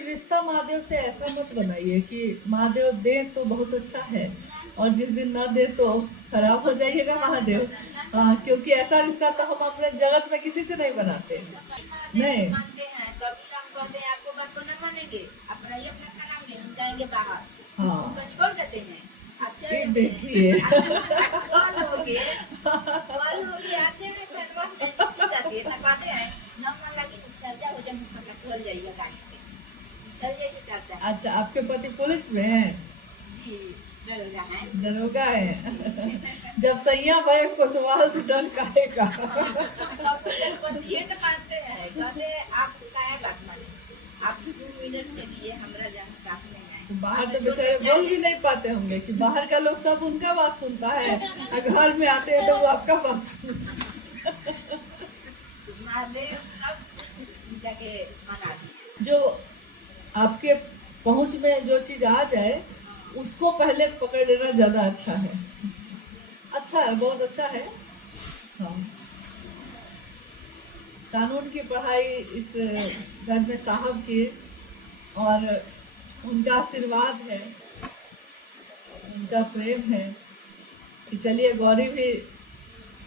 रिश्ता महादेव से ऐसा मत बनाइए कि महादेव दे तो बहुत अच्छा है और जिस दिन न दे तो खराब हो जाइएगा महादेव। क्योंकि ऐसा रिश्ता तो हम अपने जगत में किसी से नहीं बनाते। नहीं हाँ छोड़ देते हैं। ये देखिए अच्छा, आपके पति पुलिस में है? जी दरोगा है। जब सैया भाई कोतवाल तो डर काहेगा। तो बाहर तो बेचारे बोल भी नहीं पाते होंगे कि बाहर का लोग सब उनका बात सुनता है और घर में आते हैं तो वो आपका बात सुनता है। जो आपके पहुंच में जो चीज आ जाए उसको पहले पकड़ लेना ज्यादा अच्छा है। अच्छा है, बहुत अच्छा है। हाँ, कानून की पढ़ाई इस घर में साहब की और उनका आशीर्वाद है, उनका प्रेम है कि चलिए गौरी भी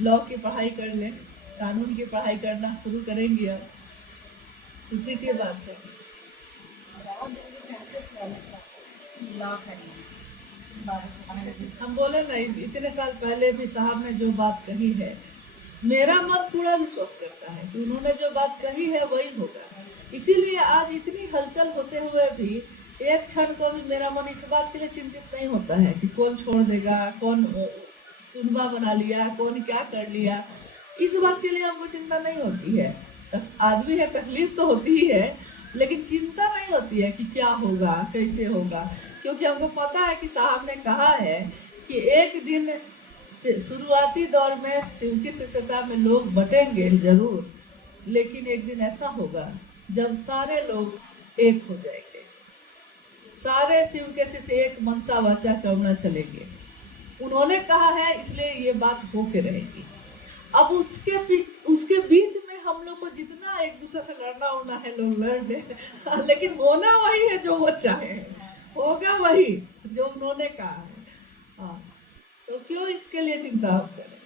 लॉ की पढ़ाई कर ले, कानून की पढ़ाई करना शुरू करेंगी। अब खुशी की बात है। हम बोले नहीं, इतने साल पहले भी साहब ने जो बात कही है मेरा मन पूरा विश्वास करता है कि उन्होंने जो बात कही है वही होगा। इसीलिए आज इतनी हलचल होते हुए भी एक क्षण को भी मेरा मन इस बात के लिए चिंतित नहीं होता है कि कौन छोड़ देगा, कौन चुनवा बना लिया, कौन क्या कर लिया। इस बात के लिए हमको चिंता नहीं होती है। आदमी है, तकलीफ तो होती ही है, लेकिन चिंता नहीं होती है कि क्या होगा, कैसे होगा, क्योंकि हमको पता है कि साहब ने कहा है कि एक दिन शुरुआती दौर में शिव की शिष्यता में लोग बटेंगे जरूर, लेकिन एक दिन ऐसा होगा जब सारे लोग एक हो जाएंगे, सारे शिव के शिष्य एक मनसा वाचा कर्मणा चलेंगे। उन्होंने कहा है, इसलिए ये बात होके रहेगी। अब उसके बीच में हम लोग को जितना एक दूसरे से लड़ना होना है लोग लड़ ले, लेकिन होना वही है जो वो चाहे, होगा वही जो उन्होंने कहा है। हाँ, तो क्यों इसके लिए चिंता आप करें।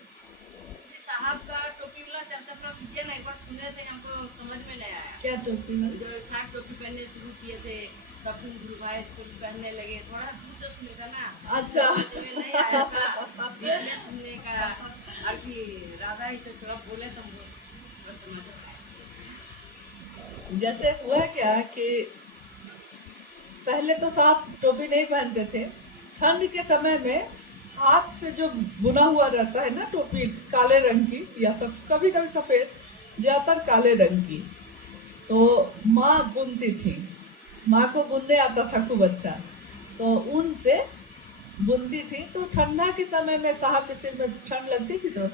साहब का टोपी वाला चर्चा पर मुझे ना एक बार सुने थे, हमको समझ में नहीं आया। क्या टोपी में? जो साग टोपी पहनने शुरू किए थे, सब गुरु भाई टोपी पहनने लगे, थोड़ा दूर से सुने का ना। अच्छा नहीं आया था इसलिए सुनने का, और कि राधा ही से थोड़ा बोले तो बस समझ जैसे हुआ क्या कि पहले तो साहब टोपी नहीं पहनते थे। ठंड के समय में हाथ से जो बुना हुआ रहता है ना टोपी, काले रंग की या सब कभी कभी सफ़ेद, ज़्यादातर काले रंग की, तो माँ बुनती थी। माँ को बुनने आता था खूब अच्छा, तो ऊन से बुनती थी। तो ठंडा के समय में साहब के सिर में ठंड लगती थी तो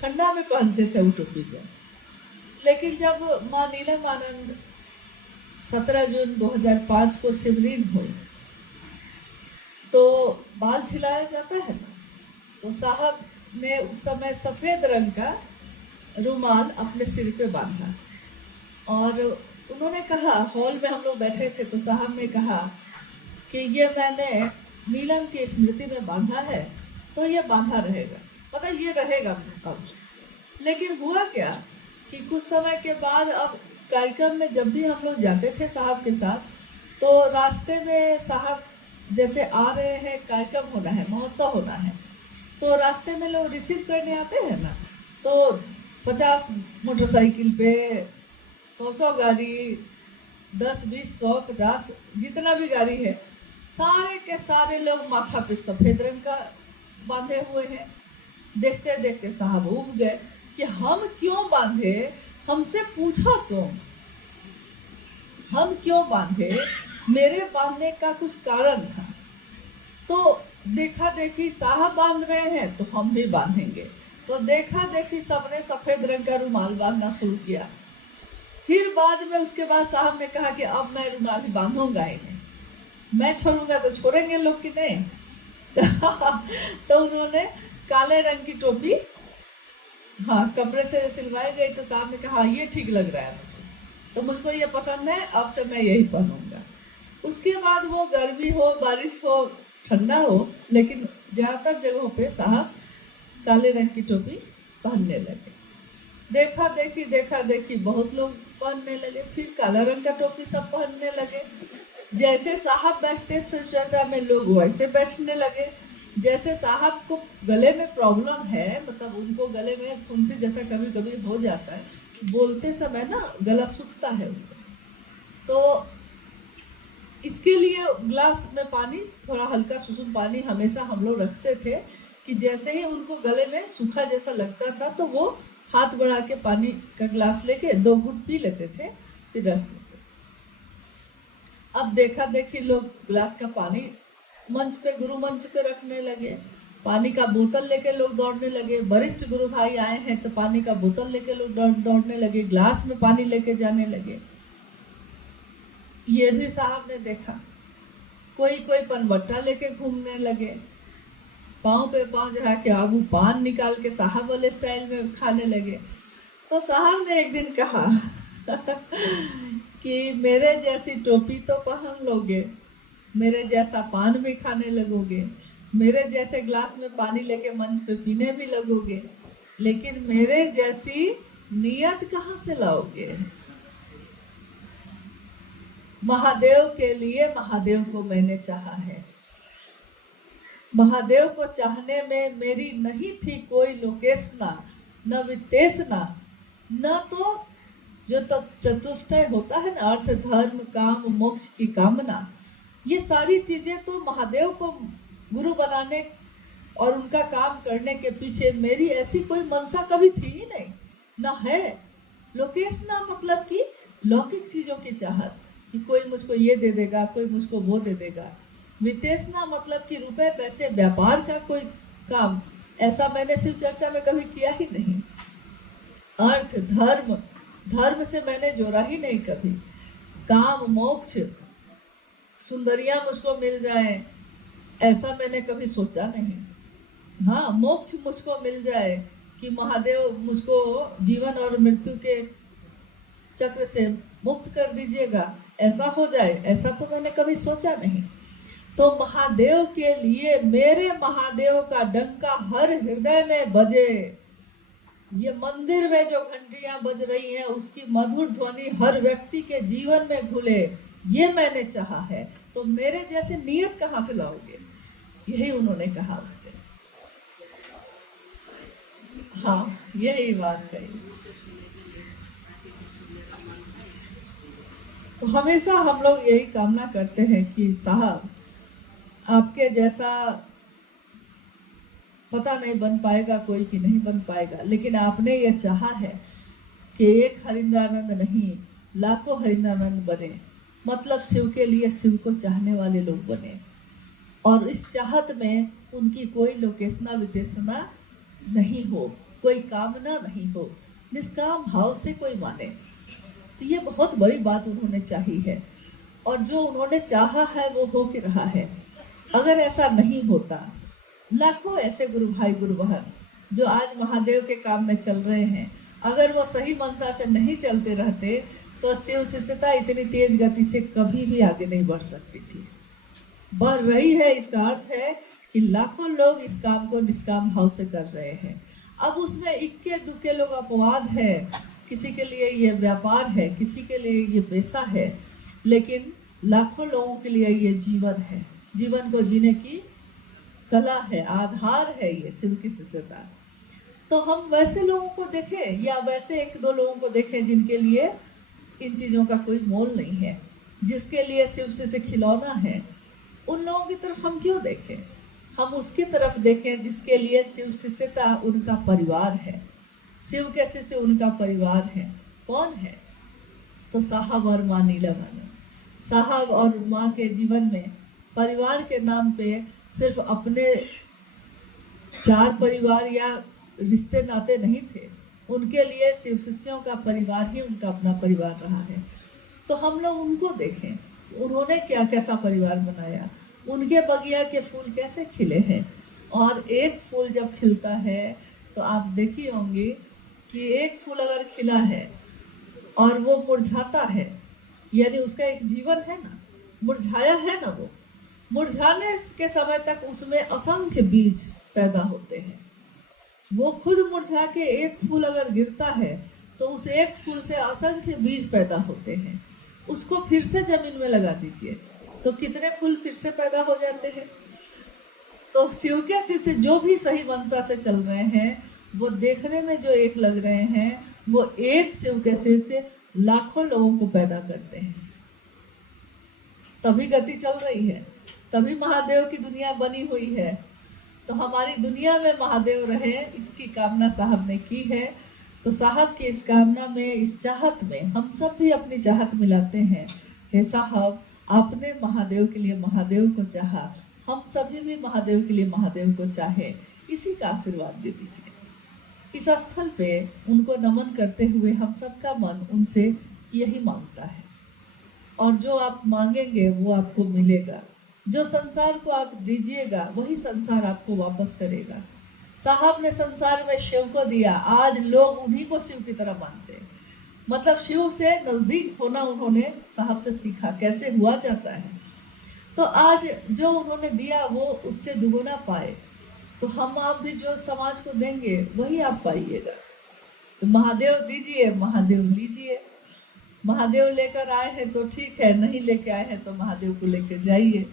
ठंडा में पहनते थे वो टोपी को। लेकिन जब माँ नीलम आनंद 17 जून 2005 को शिवलीन हुई तो बाल छिलाया जाता है ना, तो साहब ने उस समय सफ़ेद रंग का रुमाल अपने सिर पे बांधा और उन्होंने कहा, हॉल में हम लोग बैठे थे, तो साहब ने कहा कि ये मैंने नीलम की स्मृति में बांधा है तो ये बांधा रहेगा, पता ये रहेगा अब। लेकिन हुआ क्या कि कुछ समय के बाद अब कार्यक्रम में जब भी हम लोग जाते थे साहब के साथ, तो रास्ते में साहब जैसे आ रहे हैं, कार्यक्रम होना है, महोत्सव होना है, तो रास्ते में लोग रिसीव करने आते हैं ना, तो 50 मोटरसाइकिल पे 100 गाड़ी, 10, 20, 100, 50 जितना भी गाड़ी है, सारे के सारे लोग माथा पे सफ़ेद रंग का बांधे हुए हैं। देखते देखते साहब उब गए कि हम क्यों बांधे, हमसे पूछा तुम, हम क्यों बांधे, मेरे बांधने का कुछ कारण था। तो देखा देखी साहब बांध रहे हैं तो हम भी बांधेंगे, तो देखा देखी सबने सफ़ेद रंग का रुमाल बांधना शुरू किया। फिर बाद में उसके बाद साहब ने कहा कि अब मैं रुमाल बांधूंगा ही नहीं, मैं छोड़ूंगा तो छोड़ेंगे लोग कि नहीं। तो उन्होंने काले रंग की टोपी, हाँ, कपड़े से सिलवाई गई, तो साहब ने कहा ये ठीक लग रहा है मुझे, तो मुझको ये पसंद है, अब से मैं यही पहनूंगा। उसके बाद वो गर्मी हो, बारिश हो, ठंडा हो, लेकिन ज़्यादातर जगहों पे साहब काले रंग की टोपी पहनने लगे। देखा देखी बहुत लोग पहनने लगे, फिर काला रंग का टोपी सब पहनने लगे। जैसे साहब बैठते शिव चर्चा में लोग वैसे बैठने लगे। जैसे साहब को गले में प्रॉब्लम है, मतलब उनको गले में फुंसी जैसा कभी कभी हो जाता है, बोलते समय ना गला सूखता है उनको, तो इसके लिए ग्लास में पानी, थोड़ा हल्का सुसुम पानी हमेशा हम लोग रखते थे कि जैसे ही उनको गले में सूखा जैसा लगता था तो वो हाथ बढ़ा के पानी का ग्लास लेके 2 घूंट पी लेते थे, फिर रख देते थे। अब देखा देखी लोग ग्लास का पानी मंच पे, गुरु मंच पे रखने लगे। पानी का बोतल लेके लोग दौड़ने लगे। वरिष्ठ गुरु भाई आए हैं तो पानी का बोतल लेके लोग दौड़ने लगे, ग्लास में पानी लेके जाने लगे। ये भी साहब ने देखा। कोई पनवट्टा लेके घूमने लगे, पाँव पे पाँव चढ़ा के आबू पान निकाल के साहब वाले स्टाइल में खाने लगे। तो साहब ने एक दिन कहा कि मेरे जैसी टोपी तो पहन लोगे, मेरे जैसा पान भी खाने लगोगे, मेरे जैसे ग्लास में पानी लेके मंच पे पीने भी लगोगे, लेकिन मेरे जैसी नियत कहाँ से लाओगे? महादेव के लिए महादेव को मैंने चाहा है। महादेव को चाहने में मेरी नहीं थी कोई लोकेशना, न वित्तेषणा, न तो जो चतुष्टय होता है ना, अर्थ धर्म काम मोक्ष की कामना, ये सारी चीजें तो महादेव को गुरु बनाने और उनका काम करने के पीछे मेरी ऐसी कोई मनसा कभी थी ही नहीं, न है। लोकेशना मतलब कि लौकिक चीजों की चाहत, कि कोई मुझको ये दे देगा, कोई मुझको वो दे देगा। वित्तेषणा मतलब कि रुपए पैसे व्यापार का कोई काम, ऐसा मैंने शिव चर्चा में कभी किया ही नहीं। अर्थ धर्म, धर्म से मैंने जोड़ा ही नहीं कभी। काम मोक्ष, सुंदरियां मुझको मिल जाए, ऐसा मैंने कभी सोचा नहीं। हाँ, मोक्ष मुझको मिल जाए कि महादेव मुझको जीवन और मृत्यु के चक्र से मुक्त कर दीजिएगा, ऐसा हो जाए, ऐसा तो मैंने कभी सोचा नहीं। तो महादेव के लिए, मेरे महादेव का डंका हर हृदय में बजे, ये मंदिर में जो घंटियां बज रही हैं उसकी मधुर ध्वनि हर व्यक्ति के जीवन में घुले, ये मैंने चाहा है। तो मेरे जैसे नियत कहाँ से लाओगे? यही उन्होंने कहा उस दिन। हाँ, यही बात कही। तो हमेशा हम लोग यही कामना करते हैं कि साहब आपके जैसा पता नहीं बन पाएगा कोई कि नहीं बन पाएगा, लेकिन आपने ये चाहा है कि एक हरिंद्रानंद नहीं, लाखों हरिंद्रानंद बने, मतलब शिव के लिए शिव को चाहने वाले लोग बने, और इस चाहत में उनकी कोई लोकेशना विदेशना नहीं हो, कोई कामना नहीं हो, निष्काम भाव से कोई माने। तो ये बहुत बड़ी बात उन्होंने चाही है, और जो उन्होंने चाहा है वो हो के रहा है। अगर ऐसा नहीं होता, लाखों ऐसे गुरु भाई गुरु बहन जो आज महादेव के काम में चल रहे हैं, अगर वो सही मनसा से नहीं चलते रहते तो शिव शिष्यता इतनी तेज गति से कभी भी आगे नहीं बढ़ सकती थी। बढ़ रही है, इसका अर्थ है कि लाखों लोग इस काम को निष्काम भाव से कर रहे हैं। अब उसमें इक्के दुक्के लोग अपवाद है, किसी के लिए ये व्यापार है, किसी के लिए ये पेशा है, लेकिन लाखों लोगों के लिए ये जीवन है, जीवन को जीने की कला है, आधार है ये शिव की शिष्यता। तो हम वैसे लोगों को देखें या वैसे एक दो लोगों को देखें जिनके लिए इन चीज़ों का कोई मोल नहीं है, जिसके लिए शिव से खिलौना है, उन लोगों की तरफ हम क्यों देखें? हम उसकी तरफ देखें जिसके लिए शिव शिष्यता उनका परिवार है, शिव के शिष्य उनका परिवार है। कौन है? तो साहब और माँ नीलमणि। साहब और माँ के जीवन में परिवार के नाम पे सिर्फ अपने 4 परिवार या रिश्ते नाते नहीं थे, उनके लिए शिव शिष्यों का परिवार ही उनका अपना परिवार रहा है। तो हम लोग उनको देखें, उन्होंने क्या कैसा परिवार बनाया, उनके बगिया के फूल कैसे खिले हैं। और एक फूल जब खिलता है तो आप देखी होंगी कि एक फूल अगर खिला है और वो मुरझाता है, यानी उसका एक जीवन है ना, मुरझाया है ना, वो मुरझाने के समय तक उसमें असंख्य बीज पैदा होते हैं। वो खुद मुरझा के एक फूल अगर गिरता है तो उस एक फूल से असंख्य बीज पैदा होते हैं। उसको फिर से जमीन में लगा दीजिए तो कितने फूल फिर से पैदा हो जाते हैं। तो शिव के शिष्य जो भी सही मंशा से चल रहे हैं, वो देखने में जो एक लग रहे हैं, वो एक शिव के शिष्य लाखों लोगों को पैदा करते हैं। तभी गति चल रही है, तभी महादेव की दुनिया बनी हुई है। तो हमारी दुनिया में महादेव रहे, इसकी कामना साहब ने की है। तो साहब की इस कामना में, इस चाहत में हम सब भी अपनी चाहत मिलाते हैं। हे साहब, आपने महादेव के लिए महादेव को चाहा, हम सभी भी महादेव के लिए महादेव को चाहे, इसी का आशीर्वाद दे दीजिए। इस स्थल पे उनको नमन करते हुए हम सबका मन उनसे यही मांगता है, और जो आप मांगेंगे वो आपको मिलेगा। जो संसार को आप दीजिएगा वही संसार आपको वापस करेगा। साहब ने संसार में शिव को दिया, आज लोग उन्हीं को शिव की तरह मानते हैं। मतलब शिव से नजदीक होना उन्होंने साहब से सीखा, कैसे हुआ जाता है। तो आज जो उन्होंने दिया वो उससे दुगुना पाए। तो हम आप भी जो समाज को देंगे वही आप पाइएगा। तो महादेव दीजिए, महादेव लीजिए। महादेव लेकर आए हैं तो ठीक है, नहीं लेके आए हैं तो महादेव को लेकर जाइए।